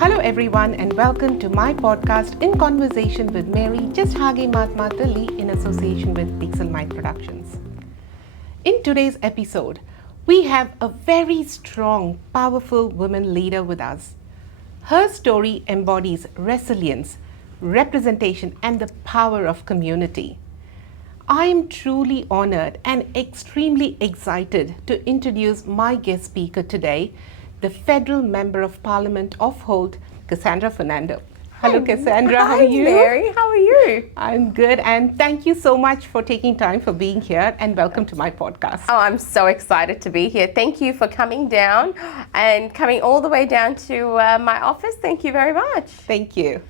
Hello everyone and welcome to my podcast In Conversation with Mary, just Hage Matmatali in association with Pixel Mind Productions. In today's episode, we have a very strong, powerful woman leader with us. Her story embodies resilience, representation, and the power of community. I am truly honored and extremely excited to introduce my guest speaker today, the Federal Member of Parliament of Holt, Cassandra Fernando. Hello, Cassandra. How are you? Hi, Mary. How are you? I'm good, and thank you so much for taking time for being here, and welcome to my podcast. Oh, I'm so excited to be here. Thank you for coming down and coming all the way down to my office. Thank you very much. Thank you.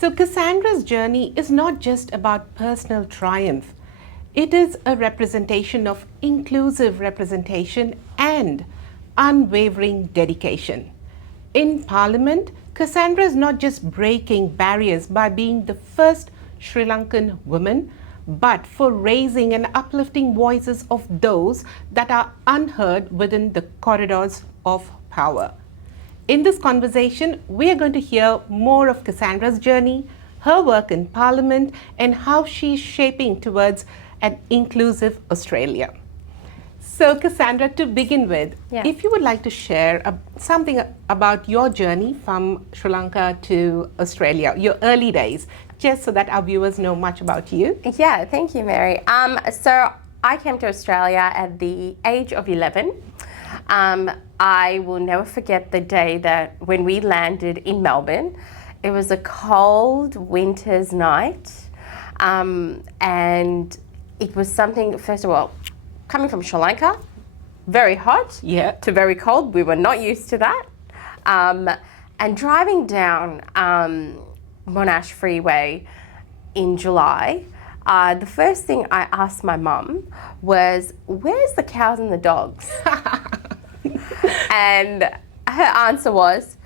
So, Cassandra's journey is not just about personal triumph. It is a representation of inclusive representation and unwavering dedication. In Parliament, Cassandra is not just breaking barriers by being the first Sri Lankan woman, but for raising and uplifting voices of those that are unheard within the corridors of power. In this conversation, we are going to hear more of Cassandra's journey, her work in Parliament, and how she's shaping towards an inclusive Australia. So, Cassandra, to begin with, if you would like to share something about your journey from Sri Lanka to Australia, your early days, just so that our viewers know much about you. Yeah, thank you, Mary. So I came to Australia at the age of 11. I will never forget the day that when we landed in Melbourne. It was a cold winter's night, and it was something, first of all, coming from Sri Lanka, very hot to very cold. We were not used to that. And driving down Monash Freeway in July, the first thing I asked my mum was, where's the cows and the dogs? And her answer was,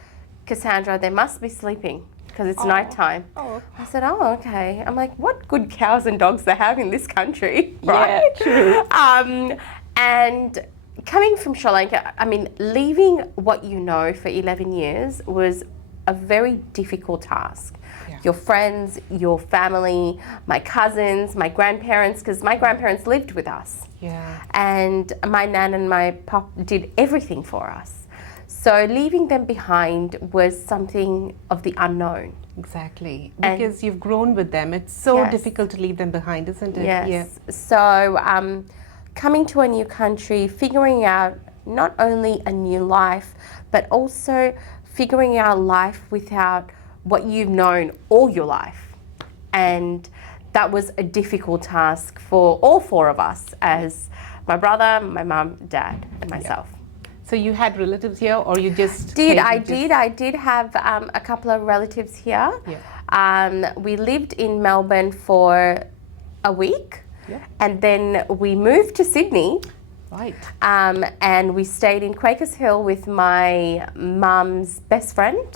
Cassandra, they must be sleeping because it's nighttime. I said, oh, okay. I'm like, what good cows and dogs they have in this country, right? Yeah, true. And coming from Sri Lanka, I mean, leaving what you know for 11 years was a very difficult task. Yeah. Your friends, your family, my cousins, my grandparents, because my grandparents lived with us. Yeah. And my nan and my pop did everything for us. So leaving them behind was something of the unknown. Exactly. Because you've grown with them. It's so difficult to leave them behind, isn't it? Yes. Yeah. So coming to a new country, figuring out not only a new life, but also figuring out life without what you've known all your life. And that was a difficult task for all four of us, as my brother, my mum, dad, and myself. Yeah. So you had relatives here, or you just I did have a couple of relatives here. Yeah. We lived in Melbourne for a week, and then we moved to Sydney. Right. And we stayed in Quakers Hill with my mum's best friend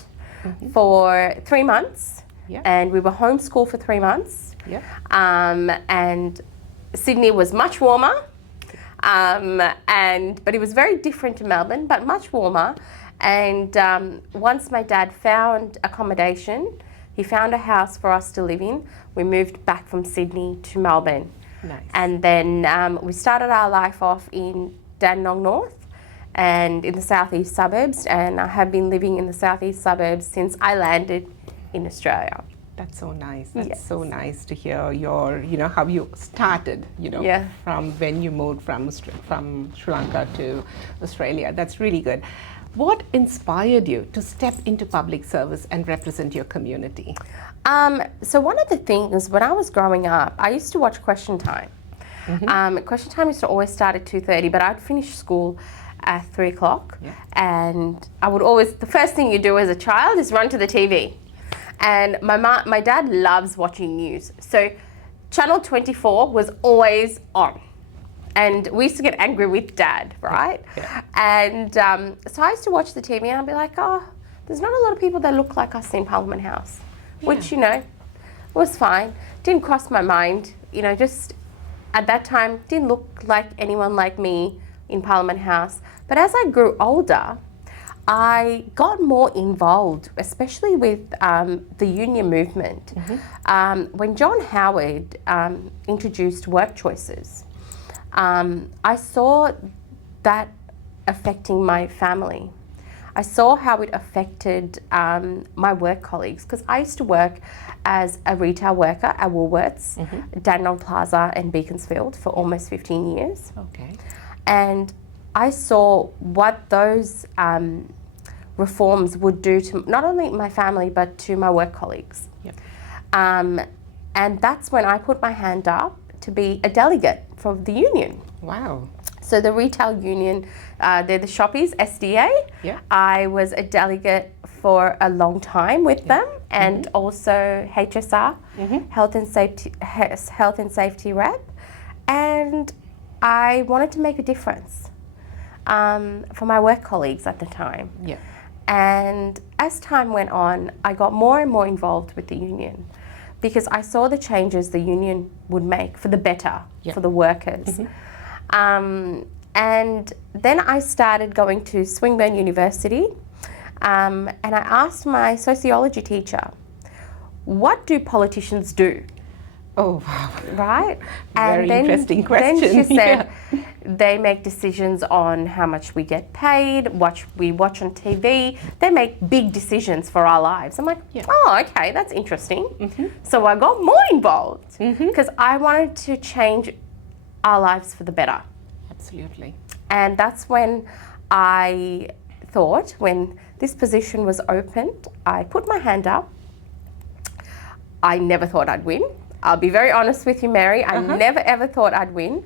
for 3 months. Yeah. And we were homeschooled for 3 months. Yeah. And Sydney was much warmer. But it was very different to Melbourne, but much warmer. And once my dad found accommodation, he found a house for us to live in. We moved back from Sydney to Melbourne. Nice. And then we started our life off in Dandenong North and in the southeast suburbs. And I have been living in the southeast suburbs since I landed in Australia. That's so nice. That's so nice to hear your, how you started, from when you moved from Sri Lanka to Australia. That's really good. What inspired you to step into public service and represent your community? So one of the things, when I was growing up, I used to watch Question Time. Question Time used to always start at 2:30, but I'd finish school at 3 o'clock. Yeah. And I would always, the first thing you do as a child is run to the TV. And my dad loves watching news. So Channel 24 was always on. And we used to get angry with Dad, right? Yeah. And so I used to watch the TV and I'd be like, oh, there's not a lot of people that look like us in Parliament House. Yeah. Which, was fine. Didn't cross my mind. Just at that time, didn't look like anyone like me in Parliament House. But as I grew older, I got more involved, especially with the union movement. When John Howard introduced work choices, I saw that affecting my family. I saw how it affected my work colleagues, because I used to work as a retail worker at Woolworths, Dandenong Plaza and Beaconsfield for almost 15 years. Okay. And I saw what those reforms would do to not only my family but to my work colleagues. Yep. And that's when I put my hand up to be a delegate for the union. Wow. So the retail union, they're the shoppies, SDA. Yeah. I was a delegate for a long time with them, and also HSR, health and safety rep, and I wanted to make a difference for my work colleagues at the time. Yeah. And as time went on, I got more and more involved with the union, because I saw the changes the union would make for the better for the workers. And then I started going to Swinburne University, and I asked my sociology teacher, what do politicians do? Oh, wow. Right? Very interesting question. Then she said, they make decisions on how much we get paid, what we watch on TV. They make big decisions for our lives. I'm like, oh, okay, that's interesting. So I got more involved because I wanted to change our lives for the better. Absolutely. And that's when I thought, when this position was opened, I put my hand up. I never thought I'd win. I'll be very honest with you, Mary. I never ever thought I'd win.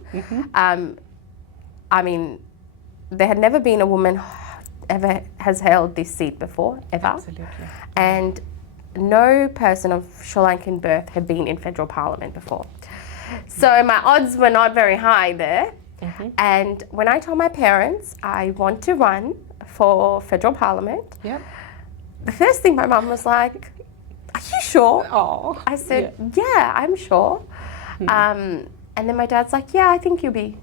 I mean, there had never been a woman ever has held this seat before, ever. Absolutely. And no person of Sri Lankan birth had been in federal parliament before. So my odds were not very high there. And when I told my parents I want to run for federal parliament, the first thing my mum was like, are you sure? Oh, I said, yeah, I'm sure. And then my dad's like, yeah, I think you'll be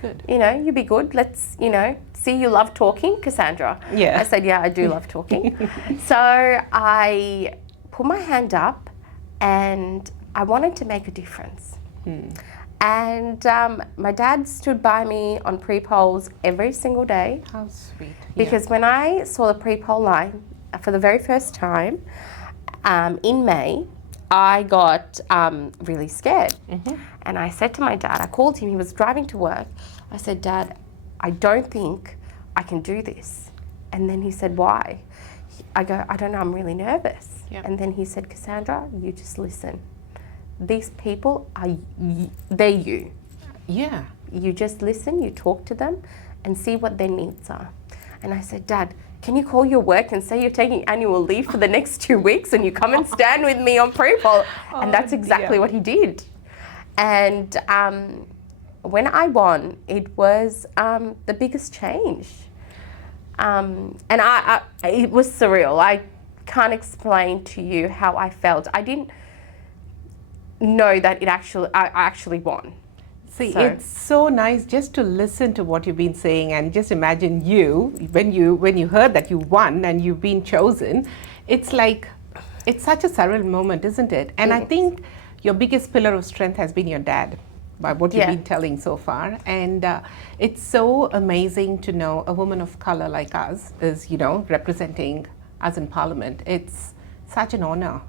good. You know, you'll be good. Let's, you know, see you love talking, Cassandra. Yeah. I said, yeah, I do love talking. So I put my hand up and I wanted to make a difference. And my dad stood by me on pre-polls every single day. How sweet. Because when I saw the pre-poll line for the very first time in May, I got really scared. And I said to my dad, I called him, he was driving to work. I said, Dad, I don't think I can do this. And then he said, why? I go, I don't know, I'm really nervous. And then he said, Cassandra, you just listen. These people are, they're you. Yeah. You just listen, you talk to them and see what their needs are. And I said, Dad, can you call your work and say you're taking annual leave for the next 2 weeks and you come and stand with me on pre-poll? And that's exactly what he did. And when I won, it was the biggest change. And it was surreal. I can't explain to you how I felt. I didn't know that I actually won. See, it's so nice just to listen to what you've been saying and just imagine you, when you heard that you won and you've been chosen, it's like, it's such a surreal moment, isn't it? And I think your biggest pillar of strength has been your dad, by what you've been telling so far. And it's so amazing to know a woman of color like us is, you know, representing us in Parliament. It's such an honor,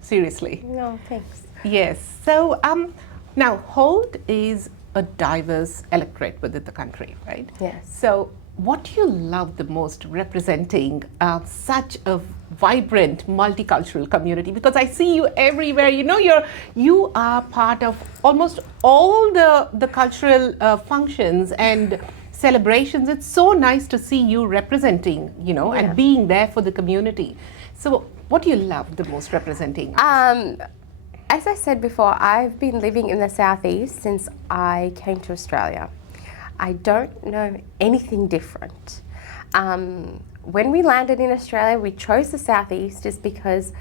seriously. No, thanks. Yes. So now Holt is a diverse electorate within the country, right? Yes. So what do you love the most representing such a vibrant multicultural community? Because I see you everywhere. You know, you are part of almost all the cultural functions and celebrations. It's so nice to see you representing, you know, and being there for the community. So what do you love the most representing? As I said before, I've been living in the Southeast since I came to Australia. I don't know anything different. When we landed in Australia, we chose the Southeast just because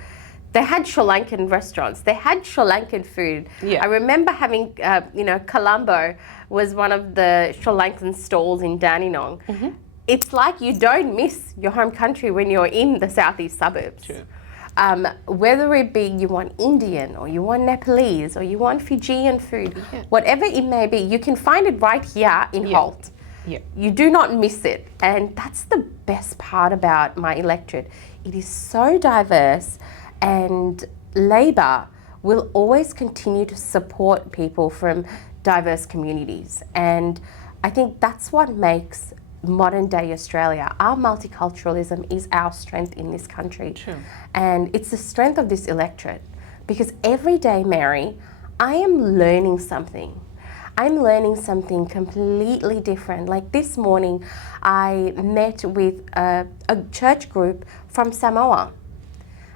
they had Sri Lankan restaurants. They had Sri Lankan food. I remember having, you know, Colombo was one of the Sri Lankan stalls in Dandenong. it's like you don't miss your home country when you're in the southeast suburbs. True. Whether it be you want Indian or you want Nepalese or you want Fijian food, Yeah. whatever it may be, you can find it right here in Holt. Yeah. You do not miss it. And that's the best part about my electorate. It is so diverse, and Labor will always continue to support people from diverse communities. And I think that's what makes modern day Australia. Our multiculturalism is our strength in this country. True. And it's the strength of this electorate, because every day, Mary, I am learning something. I'm learning something completely different. Like this morning, I met with a church group from Samoa.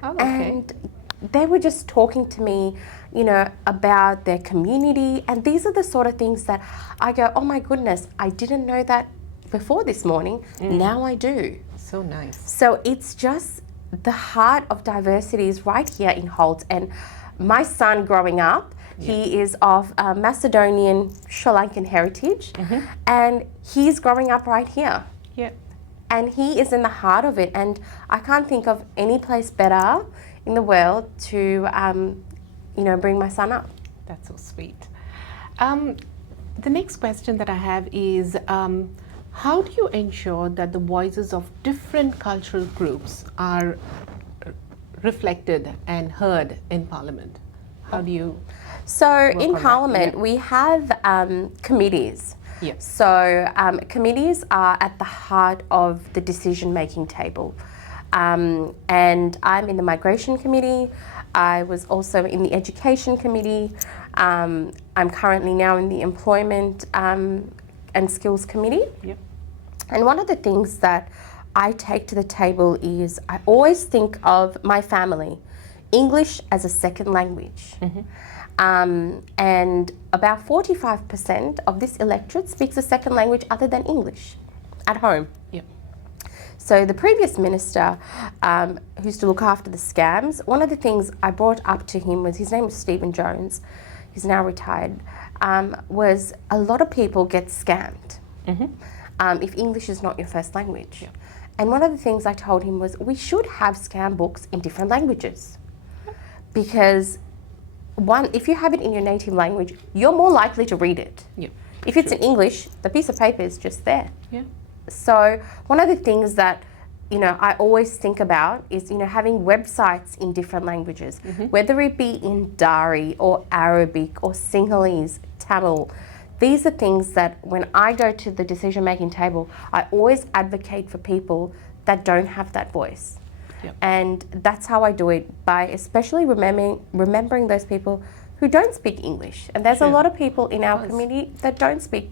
Oh, okay. And they were just talking to me, you know, about their community. And these are the sort of things that I go, oh my goodness, I didn't know that before this morning. Now I do. So nice. So it's just the heart of diversity is right here in Holt. And my son growing up, he is of Macedonian Sri Lankan heritage, and he's growing up right here. Yeah. And he is in the heart of it. And I can't think of any place better in the world to, you know, bring my son up. That's so sweet. The next question that I have is, how do you ensure that the voices of different cultural groups are reflected and heard in Parliament? How do you? So in that? Parliament, Yeah. we have committees. Yes. So committees are at the heart of the decision-making table. And I'm in the Migration Committee. I was also in the Education Committee. I'm currently now in the Employment and Skills Committee. Yep. And one of the things that I take to the table is I always think of my family, English as a second language. And about 45% of this electorate speaks a second language other than English at home. Yep. So the previous minister, who used to look after the scams, one of the things I brought up to him was, his name was Stephen Jones, he's now retired, was a lot of people get scammed if English is not your first language. Yeah. And one of the things I told him was, we should have scam books in different languages. Because one, if you have it in your native language, you're more likely to read it. Yep. If it's in English, the piece of paper is just there. Yeah. So one of the things that, you know, I always think about is, you know, having websites in different languages, whether it be in Dari or Arabic or Sinhalese, Tamil. These are things that when I go to the decision-making table, I always advocate for people that don't have that voice. Yep. And that's how I do it, by especially remembering those people who don't speak English. And there's a True. lot of people in our Yes. community that don't speak,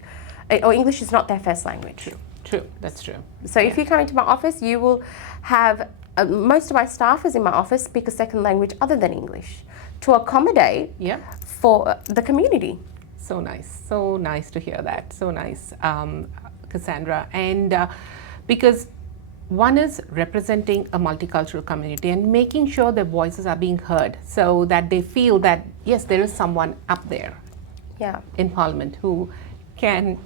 or English is not their first language. True. That's true. So if you come into my office, you will have, most of my staffers in my office speak a second language other than English to accommodate Yeah. for the community. So nice. So nice to hear that. So nice, Cassandra. And because one is representing a multicultural community and making sure their voices are being heard, so that they feel that, yes, there is someone up there Yeah. in Parliament who can,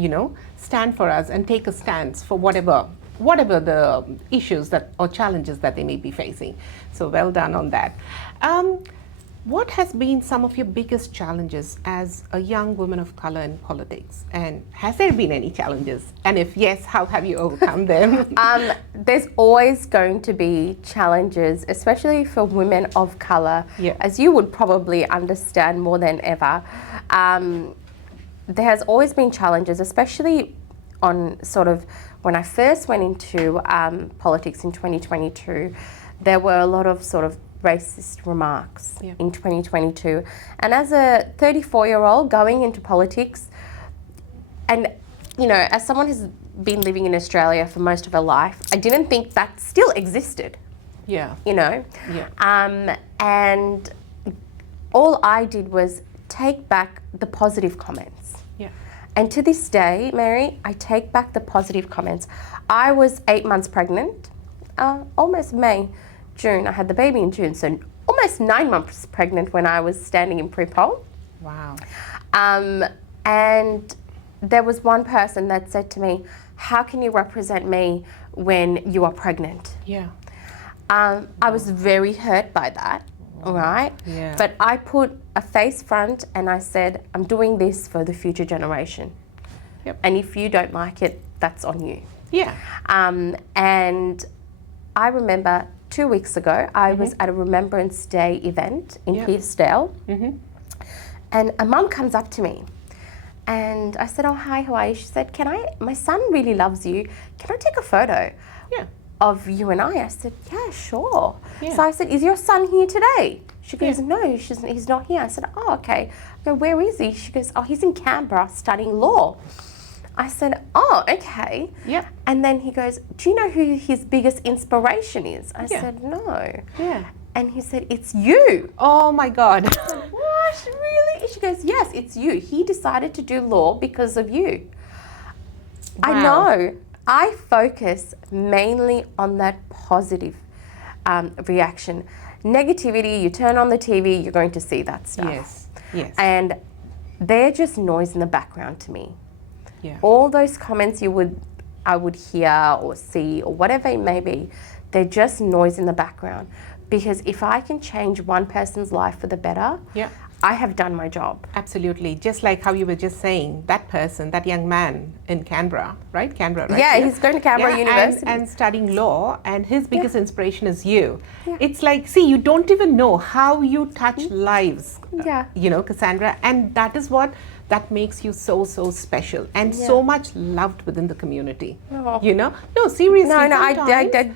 you know, stand for us and take a stance for whatever the issues that or challenges that they may be facing. So well done on that. What has been some of your biggest challenges as a young woman of color in politics? And has there been any challenges? And if yes, how have you overcome them? There's always going to be challenges, especially for women of color, Yeah. as you would probably understand more than ever. There has always been challenges, especially on sort of when I first went into politics in 2022. There were a lot of sort of racist remarks Yeah. in 2022. And as a 34-year-old going into politics, and, you know, as someone who's been living in Australia for most of her life, I didn't think that still existed, Yeah. you know. Yeah. And all I did was take back the positive comments. Yeah. And to this day, Mary, I take back the positive comments. I was 8 months pregnant, almost May, June. I had the baby in June, so almost 9 months pregnant when I was standing in pre-poll. Wow. And there was one person that said to me, how can you represent me when you are pregnant? Yeah. I was very hurt by that, all right? Yeah. But I put a face front and I said, I'm doing this for the future generation. Yep. And if you don't like it, that's on you. Yeah. And I remember 2 weeks ago, I was at a Remembrance Day event in Petersdale, and a mum comes up to me. And I said, oh, hi, how are you? She said, my son really loves you. Can I take a photo of you and I said, yeah, sure. Yeah. So I said, is your son here today? She goes, no, he's not here. I said, oh, okay. I go, where is he? She goes, oh, he's in Canberra studying law. I said, oh, okay. Yeah. And then he goes, do you know who his biggest inspiration is? I said, no. Yeah. And he said, it's you. Oh my God. What? Really? She goes, yes, it's you. He decided to do law because of you. Wow. I know. I focus mainly on that positive reaction. Negativity, you turn on the TV, you're going to see that stuff. Yes. Yes. And they're just noise in the background to me. Yeah. All those comments I would hear or see or whatever it may be, they're just noise in the background. Because if I can change one person's life for the better, I have done my job. Absolutely. Just like how you were just saying, that person, that young man in Canberra, right? Canberra, right? Yeah, he's going to Canberra University. And studying law, and his biggest inspiration is you. Yeah. It's like, see, you don't even know how you touch lives, Cassandra, and that is what that makes you so special and so much loved within the community. Oh. No, seriously. No, I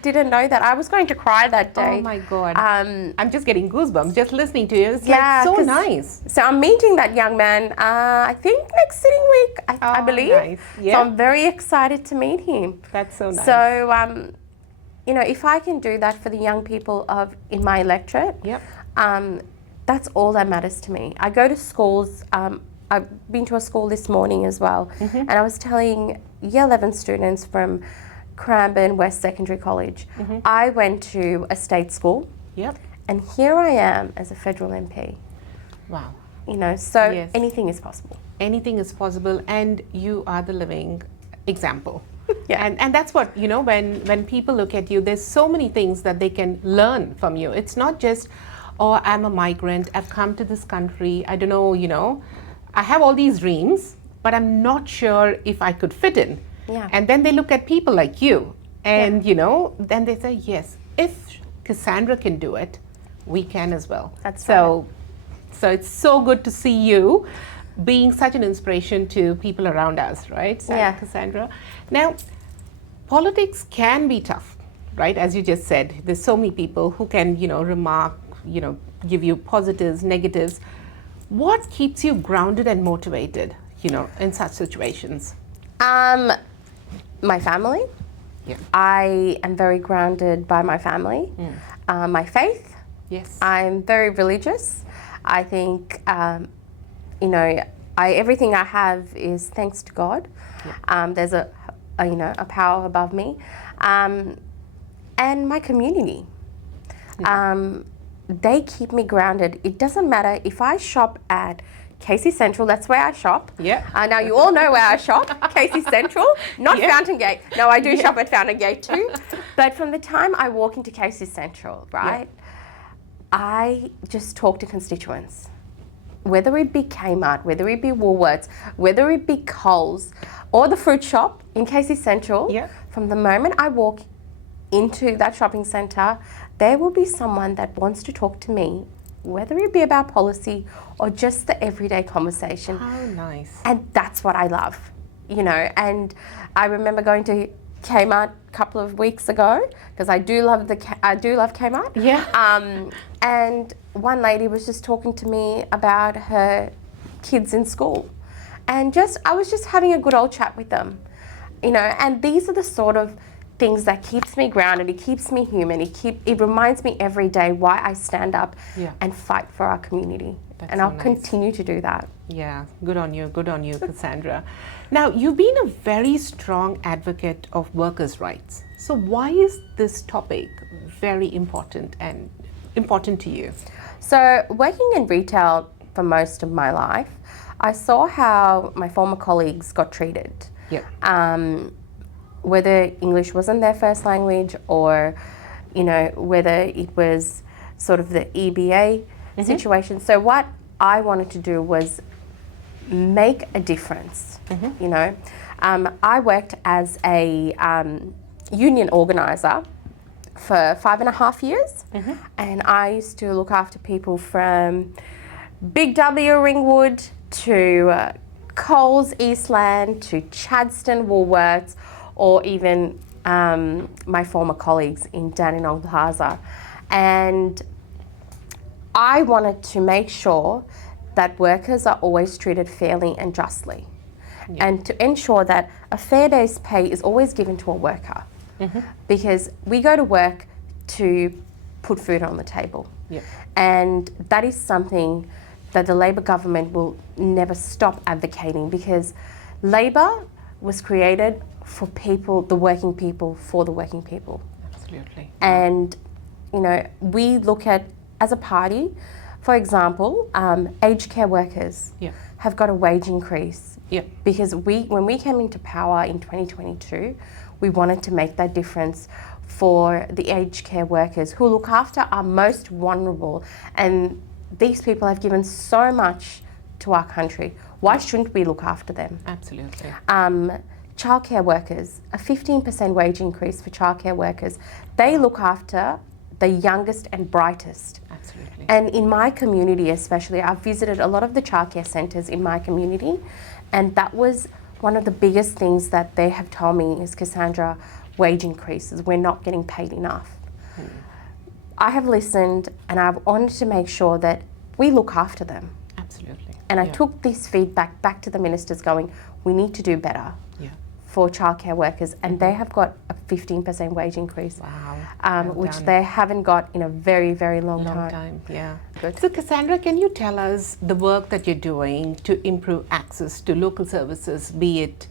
didn't know that. I was going to cry that day. Oh my God. I'm just getting goosebumps just listening to you. It's like so nice. So I'm meeting that young man, I think next sitting week, I believe. Nice. Yeah. So I'm very excited to meet him. That's so nice. So, if I can do that for the young people in my electorate, that's all that matters to me. I go to schools. I've been to a school this morning as well, and I was telling Year 11 students from Cranbourne West Secondary College, I went to a state school, and here I am as a federal MP. Wow. So anything is possible. Anything is possible, and you are the living example. Yeah. And that's what, when people look at you, there's so many things that they can learn from you. It's not just, oh, I'm a migrant, I've come to this country, I don't know, I have all these dreams, but I'm not sure if I could fit in. Yeah. And then they look at people like you, and then they say, yes, if Cassandra can do it, we can as well. That's right. So it's so good to see you being such an inspiration to people around us, right? Cassandra. Now, politics can be tough, right? As you just said, there's so many people who can, remark, give you positives, negatives. What keeps you grounded and motivated, in such situations? My family. Yeah. I am very grounded by my family. My faith. Yes. I'm very religious. I think, everything I have is thanks to God. Yeah. There's a power above me, and my community. They keep me grounded. It doesn't matter if I shop at Casey Central, that's where I shop. Yeah. Now you all know where I shop, Casey Central, not Fountain Gate. No, I do shop at Fountain Gate too. But from the time I walk into Casey Central, right, I just talk to constituents. Whether it be Kmart, whether it be Woolworths, whether it be Coles, or the fruit shop in Casey Central, from the moment I walk into that shopping centre, there will be someone that wants to talk to me, whether it be about policy or just the everyday conversation. How nice. And that's what I love, and I remember going to Kmart a couple of weeks ago, because I do love Kmart. Yeah. And one lady was just talking to me about her kids in school, and I was just having a good old chat with them, and these are the sort of things that keeps me grounded. It keeps me human. It reminds me every day why I stand up and fight for our community. And I'll continue to do that. Yeah, good on you, Cassandra. Now, you've been a very strong advocate of workers' rights. So why is this topic very important to you? So working in retail for most of my life, I saw how my former colleagues got treated. Yeah. whether English wasn't their first language or, you know, whether it was sort of the EBA situation. So what I wanted to do was make a difference, you know. I worked as a union organiser for 5.5 years, and I used to look after people from Big W Ringwood to Coles Eastland to Chadstone Woolworths, or even my former colleagues in Dandenong Plaza. And I wanted to make sure that workers are always treated fairly and justly, and to ensure that a fair day's pay is always given to a worker, because we go to work to put food on the table. And that is something that the Labor government will never stop advocating, because Labor was created for people, the working people, for the working people. Absolutely. And, you know, we look at, as a party, for example, aged care workers have got a wage increase. Because when we came into power in 2022, we wanted to make that difference for the aged care workers who look after our most vulnerable. And these people have given so much to our country. Why shouldn't we look after them? Absolutely. Childcare workers, a 15% wage increase for childcare workers. They look after the youngest and brightest. Absolutely. And in my community especially, I've visited a lot of the childcare centres in my community, and that was one of the biggest things that they have told me is, Cassandra, wage increases, we're not getting paid enough. I have listened, and I've wanted to make sure that we look after them. Absolutely. And I took this feedback back to the ministers going, we need to do better for childcare workers, and they have got a 15% wage increase, which they haven't got in a very, very long time. Good. So Cassandra, can you tell us the work that you're doing to improve access to local services, be it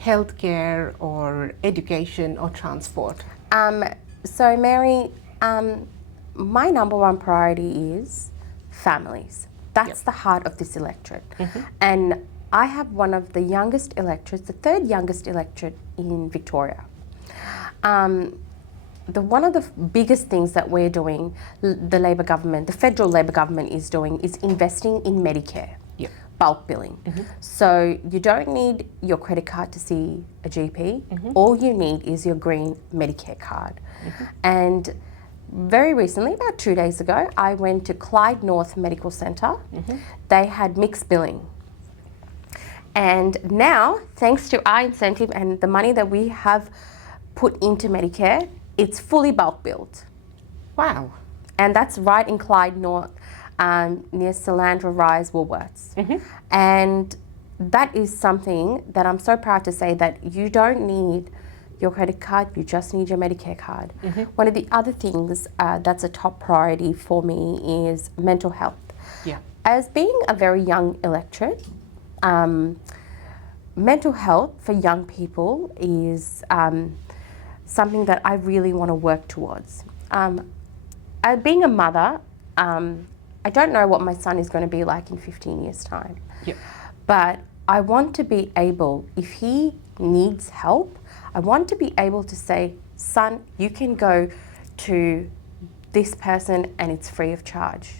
healthcare or education or transport? So Mary, my number one priority is families. That's the heart of this electorate. And I have one of the youngest electorates, the third youngest electorate in Victoria. One of the biggest things that we're doing, the Labor government, the federal Labor government is doing, is investing in Medicare, bulk billing. So you don't need your credit card to see a GP. All you need is your green Medicare card. And very recently, about 2 days ago, I went to Clyde North Medical Centre. They had mixed billing. And now, thanks to our incentive and the money that we have put into Medicare, it's fully bulk billed. Wow. And that's right in Clyde North, near Salandra Rise Woolworths. And that is something that I'm so proud to say that you don't need your credit card, you just need your Medicare card. One of the other things that's a top priority for me is mental health. As being a very young electorate, mental health for young people is something that I really want to work towards. Being a mother, I don't know what my son is going to be like in 15 years' time. But I want to be able, if he needs help, I want to be able to say, son, you can go to this person and it's free of charge.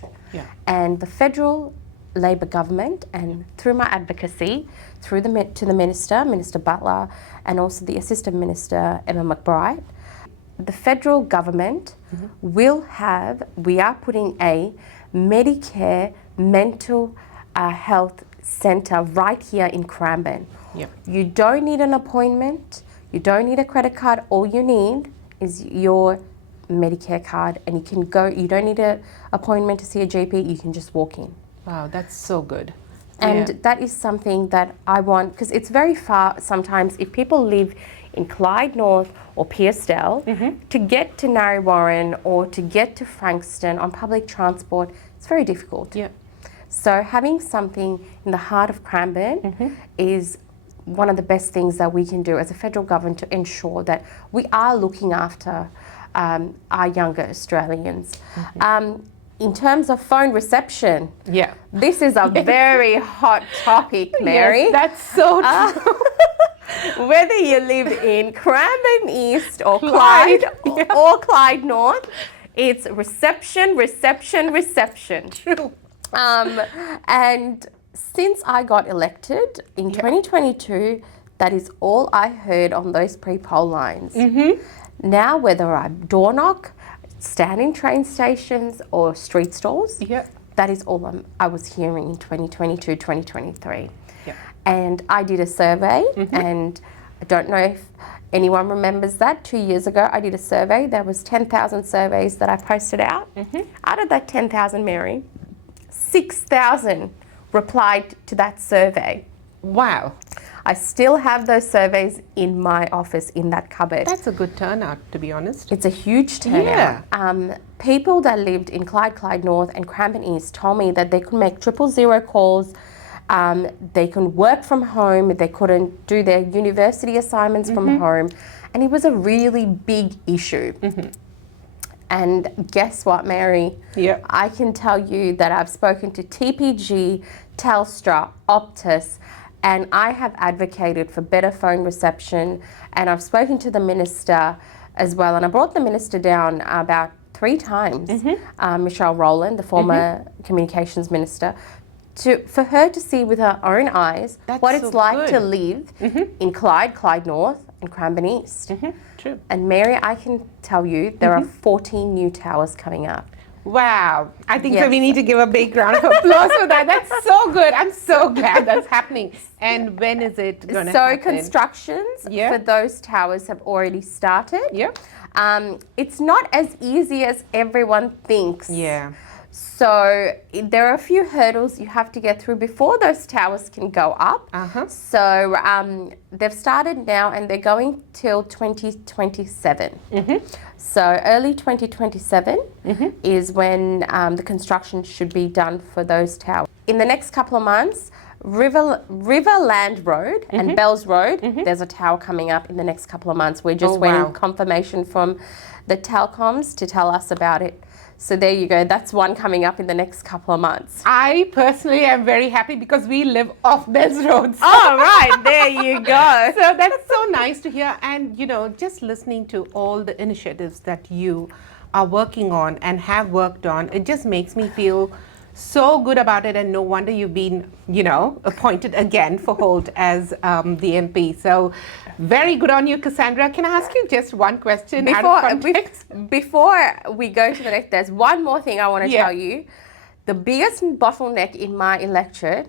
And the federal Labor government, and through my advocacy, to the Minister, Minister Butler, and also the Assistant Minister, Emma McBride, the federal government we are putting a Medicare mental health centre right here in Cranbourne. You don't need an appointment, you don't need a credit card, all you need is your Medicare card, and you can go, you don't need an appointment to see a GP, you can just walk in. Wow, that's so good. And that is something that I want, because it's very far sometimes if people live in Clyde North or Pearsdale, to get to Narre Warren or to get to Frankston on public transport, it's very difficult. So having something in the heart of Cranbourne is one of the best things that we can do as a federal government to ensure that we are looking after our younger Australians. In terms of phone reception, this is a very hot topic, Mary. Yes, that's so true. Whether you live in Cranbourne East or Clyde. Clyde or Clyde North, it's reception, reception, reception. True. And since I got elected in 2022, that is all I heard on those pre-poll lines. Now, whether I door knock, stand in train stations or street stalls, that is all I was hearing in 2022, 2023. And I did a survey, and I don't know if anyone remembers that. 2 years ago, I did a survey. There was 10,000 surveys that I posted out. Out of that 10,000, Mary, 6,000 replied to that survey. Wow. I still have those surveys in my office in that cupboard. That's a good turnout, to be honest. It's a huge turnout. People that lived in Clyde, Clyde North and Cranbourne East told me that they could make 000 calls. They can work from home. They couldn't do their university assignments from home. And it was a really big issue. And guess what, Mary? I can tell you that I've spoken to TPG, Telstra, Optus, and I have advocated for better phone reception, and I've spoken to the minister as well, and I brought the minister down about 3 times, Michelle Rowland, the former communications minister, for her to see with her own eyes what it's like to live in Clyde, Clyde North and Cranbourne East. True. And Mary, I can tell you there are 14 new towers coming up. Wow. I think so we need to give a big round of applause for that. That's so good. I'm so glad that's happening. And when is it going to happen? So constructions for those towers have already started. It's not as easy as everyone thinks. So there are a few hurdles you have to get through before those towers can go up. So they've started now and they're going till 2027. So early 2027 is when the construction should be done for those towers. In the next couple of months, Riverland Road and Bells Road, there's a tower coming up in the next couple of months. We're just waiting confirmation from the telecoms to tell us about it. So there you go. That's one coming up in the next couple of months. I personally am very happy because we live off Bells Road. So. Oh, right. There you go. So that's so nice to hear. And, you know, just listening to all the initiatives that you are working on and have worked on, it just makes me feel so good about it. And no wonder you've been, you know, appointed again for Holt as the MP. So very good on you, Cassandra. Can I ask you just one question? Before we go to the next, there's one more thing I want to tell you. The biggest bottleneck in my electorate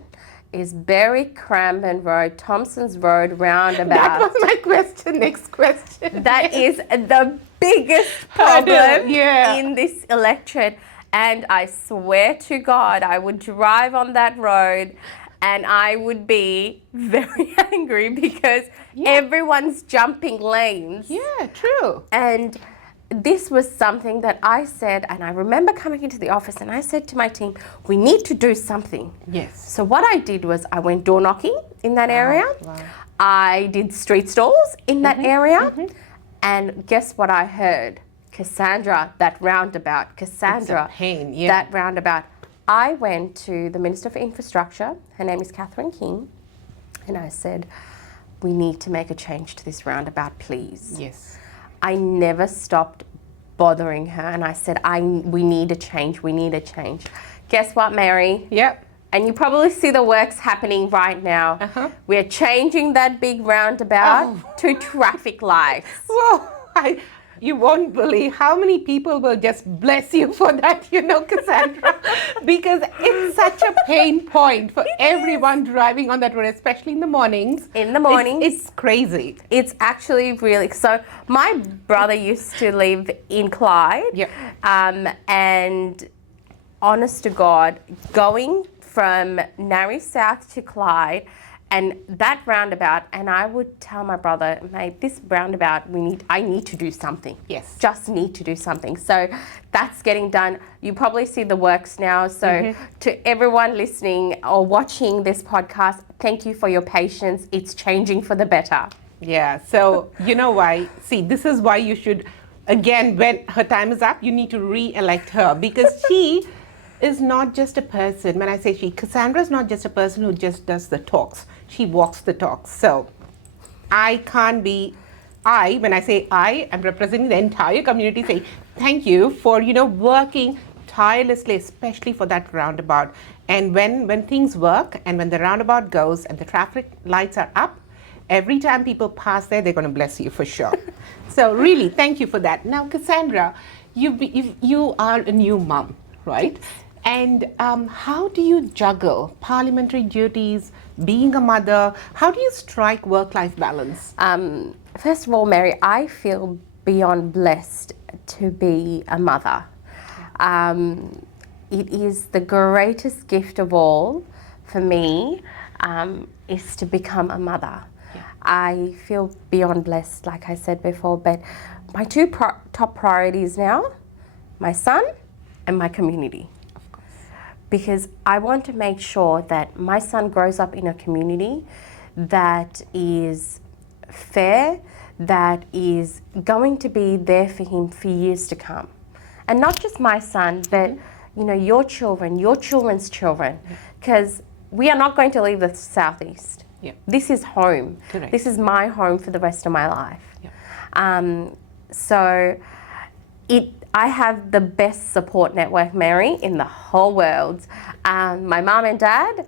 is Berry Cranbourne Road, Thompson's Road roundabout. That was my question. Next question. That is the biggest problem in this electorate. And I swear to God, I would drive on that road and I would be very angry because everyone's jumping lanes. Yeah, true. And this was something that I said, and I remember coming into the office and I said to my team, we need to do something. Yes. So what I did was I went door knocking in that area. I did street stalls in that area. And guess what I heard? Cassandra, that roundabout. Cassandra, it's a pain, that roundabout. I went to the Minister for Infrastructure, her name is Catherine King, and I said, we need to make a change to this roundabout, please. Yes. I never stopped bothering her, and I said, we need a change, we need a change. Guess what, Mary? Yep. And you probably see the works happening right now. We're changing that big roundabout to traffic lights. Whoa, you won't believe how many people will just bless you for that, you know, Cassandra, because it's such a pain point for everyone driving on that road, especially in the mornings. In the mornings. It's crazy. It's actually really, so my brother used to live in Clyde, and honest to God, going from Narry South to Clyde, and that roundabout, and I would tell my brother, mate, this roundabout, I need to do something. Yes. Just need to do something. So that's getting done. You probably see the works now. So to everyone listening or watching this podcast, thank you for your patience. It's changing for the better. Yeah, so you know why? See, this is why you should, again, when her time is up, you need to re-elect her, because she is not just a person. When I say she, Cassandra is not just a person who just does the talks. She walks the talks. So I can't be, when I say I'm representing the entire community, say thank you for, working tirelessly, especially for that roundabout. And when things work and when the roundabout goes and the traffic lights are up, every time people pass there, they're going to bless you for sure. So really, thank you for that. Now, Cassandra, you are a new mom, right? And how do you juggle parliamentary duties, being a mother? How do you strike work-life balance? First of all, Mary, I feel beyond blessed to be a mother. It is the greatest gift of all for me, is to become a mother. Yeah. I feel beyond blessed, like I said before, but my two top priorities now, my son and my community. Of course. Because I want to make sure that my son grows up in a community that is fair, that is going to be there for him for years to come. And not just my son, but your children, your children's children, because we are not going to leave the Southeast. Yeah. This is home. Correct. This is my home for the rest of my life. Yeah. So I have the best support network, Mary, in the whole world. My mom and dad,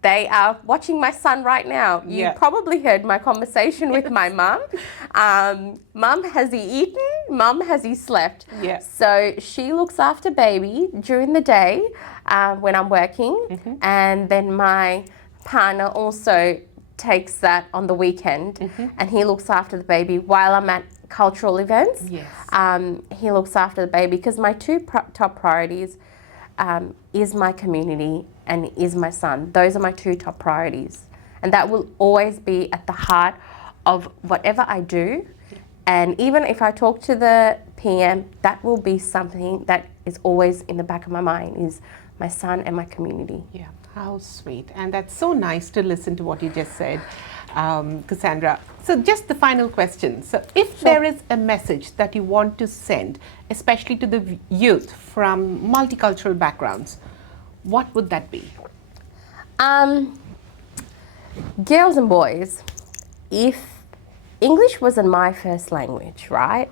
they are watching my son right now. You probably heard my conversation with my mum. Mum, has he eaten? Mum, has he slept? Yeah. So she looks after baby during the day when I'm working, and then my partner also takes that on the weekend, and he looks after the baby while I'm at cultural events. Yes. He looks after the baby because my two top priorities is my community and is my son. Those are my two top priorities. And that will always be at the heart of whatever I do. And even if I talk to the PM, that will be something that is always in the back of my mind, is my son and my community. Yeah, how sweet. And that's so nice to listen to what you just said, Cassandra. So just the final question. So if there is a message that you want to send, especially to the youth from multicultural backgrounds, what would that be? Girls and boys, if English wasn't my first language, right?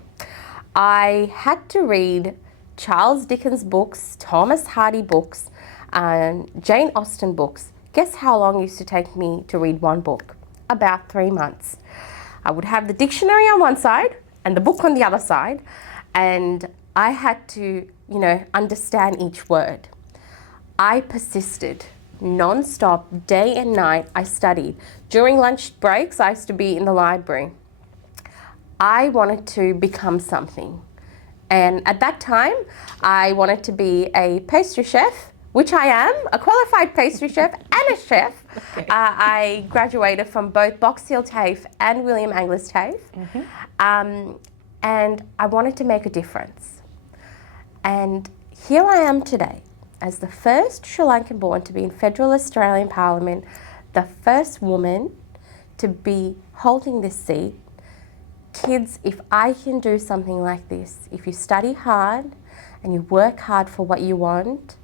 I had to read Charles Dickens books, Thomas Hardy books, and Jane Austen books. Guess how long it used to take me to read one book? About 3 months. I would have the dictionary on one side and the book on the other side, and I had to, understand each word. I persisted non-stop, day and night. I studied. During lunch breaks, I used to be in the library. I wanted to become something. And at that time, I wanted to be a pastry chef, which I am, a qualified pastry chef and a chef. Okay. I graduated from both Box Hill TAFE and William Angliss TAFE. And I wanted to make a difference. And here I am today, as the first Sri Lankan born to be in Federal Australian Parliament, the first woman to be holding this seat. Kids, if I can do something like this, if you study hard and you work hard for what you want,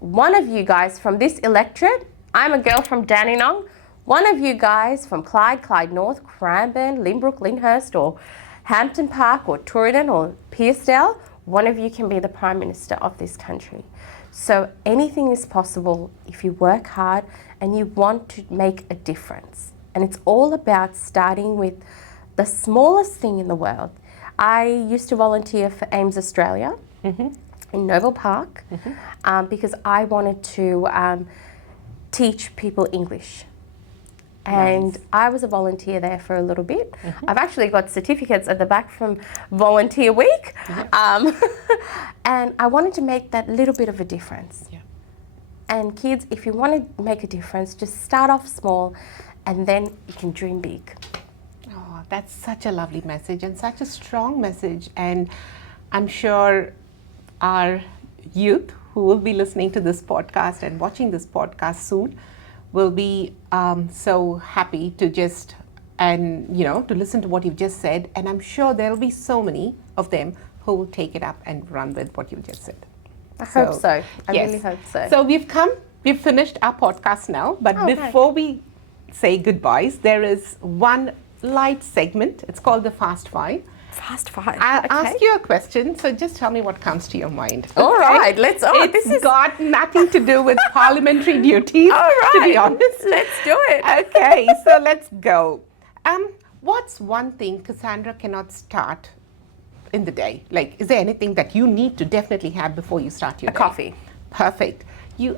one of you guys from this electorate, I'm a girl from Dandenong, one of you guys from Clyde North, Cranbourne, Lynbrook, Lyndhurst, or Hampton Park, or Torridon, or Pearcedale, one of you can be the Prime Minister of this country. So anything is possible if you work hard and you want to make a difference. And it's all about starting with the smallest thing in the world. I used to volunteer for AIMS Australia in Noble Park because I wanted to teach people English. And nice. I was a volunteer there for a little bit. I've actually got certificates at the back from Volunteer Week. And I wanted to make that little bit of a difference. Yeah. And kids, if you want to make a difference, just start off small and then you can dream big. Oh, that's such a lovely message and such a strong message. And I'm sure our youth who will be listening to this podcast and watching this podcast soon will be so happy to just, to listen to what you've just said. And I'm sure there'll be so many of them who will take it up and run with what you just said. I hope so. I really hope so. So we've finished our podcast now, but before we say goodbyes, there is one light segment. It's called the Fast Five. Fast Five. I'll Okay. ask you a question, so just tell me what comes to your mind. All right, let's. Oh, this It's is got nothing to do with parliamentary duties, all right. to be honest. Let's do it. Okay, so let's go. What's one thing Cassandra cannot start in the day? Like, is there anything that you need to definitely have before you start your day? Coffee. Perfect.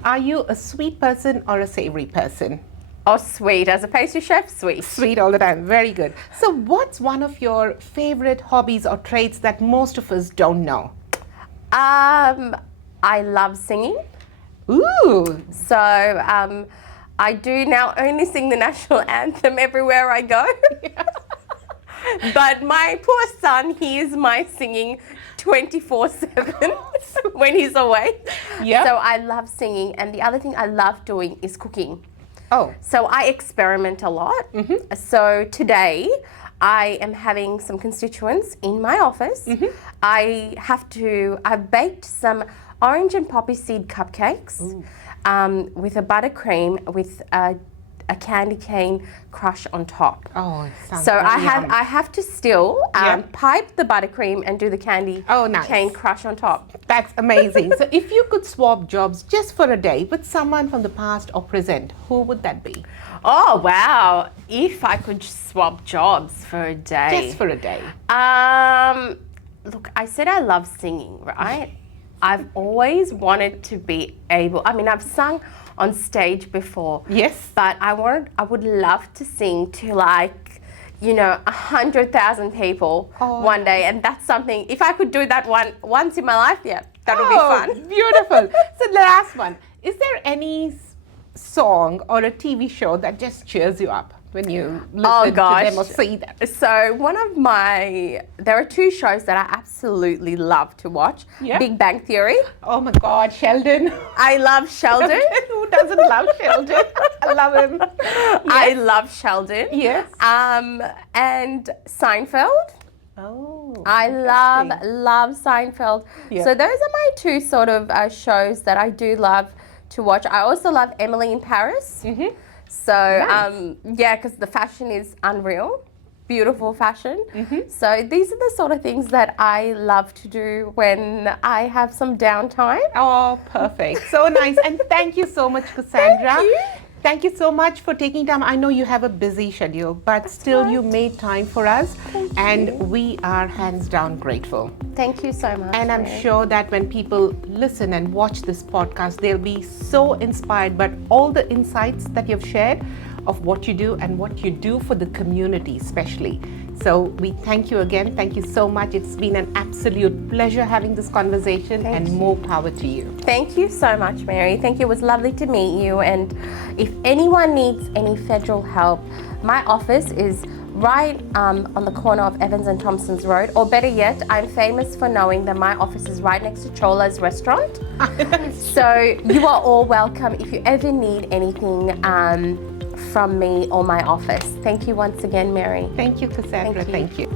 Are you a sweet person or a savory person? Oh, sweet. As a pastry chef, sweet. Sweet all the time. Very good. So what's one of your favorite hobbies or traits that most of us don't know? I love singing. Ooh. So I do now only sing the national anthem everywhere I go. But my poor son hears my singing 24/7 when he's away. Yeah. So I love singing, and the other thing I love doing is cooking. Oh. So I experiment a lot. So today I am having some constituents in my office. I've baked some orange and poppy seed cupcakes with a buttercream with a candy cane crush on top. Oh, it sounds So very yum. I have to still Yeah. pipe the buttercream and do the candy Nice. cane crush on top. That's amazing. So if you could swap jobs just for a day with someone from the past or present, who would that be? Oh wow! If I could swap jobs for a day. Just for a day. Look, I said I love singing, right? I've always wanted to be able. I mean, I've sung on stage before. Yes. But I would love to sing to 100,000 people one day, and that's something. If I could do that once in my life, yeah, that would be fun. Beautiful. So the last one. Is there any song or a TV show that just cheers you up when you listen to them or see them? So there are two shows that I absolutely love to watch. Yeah. Big Bang Theory. Oh my God, Sheldon. I love Sheldon. Who doesn't love Sheldon? I love him. I love Sheldon. Yes. And Seinfeld. Oh. I love Seinfeld. Yeah. So those are my two sort of shows that I do love to watch. I also love Emily in Paris. So yeah, because the fashion is unreal, beautiful fashion. So these are the sort of things that I love to do when I have some downtime. Oh, perfect. So nice. And thank you so much, Cassandra. Thank you. Thank you so much for taking time. I know you have a busy schedule, but still you made time for us. And we are hands down grateful. Thank you so much. And I'm Mary. sure that when people listen and watch this podcast, they'll be so inspired by all the insights that you've shared of what you do and what you do for the community especially. So we thank you again. Thank you so much. It's been an absolute pleasure having this conversation and more power to you. Thank you so much, Mary. Thank you. It was lovely to meet you. And if anyone needs any federal help, my office is right on the corner of Evans and Thompson's Road. Or better yet, I'm famous for knowing that my office is right next to Chola's restaurant. So you are all welcome if you ever need anything from me or my office. Thank you once again, Mary. Thank you, Cassandra. Thank you.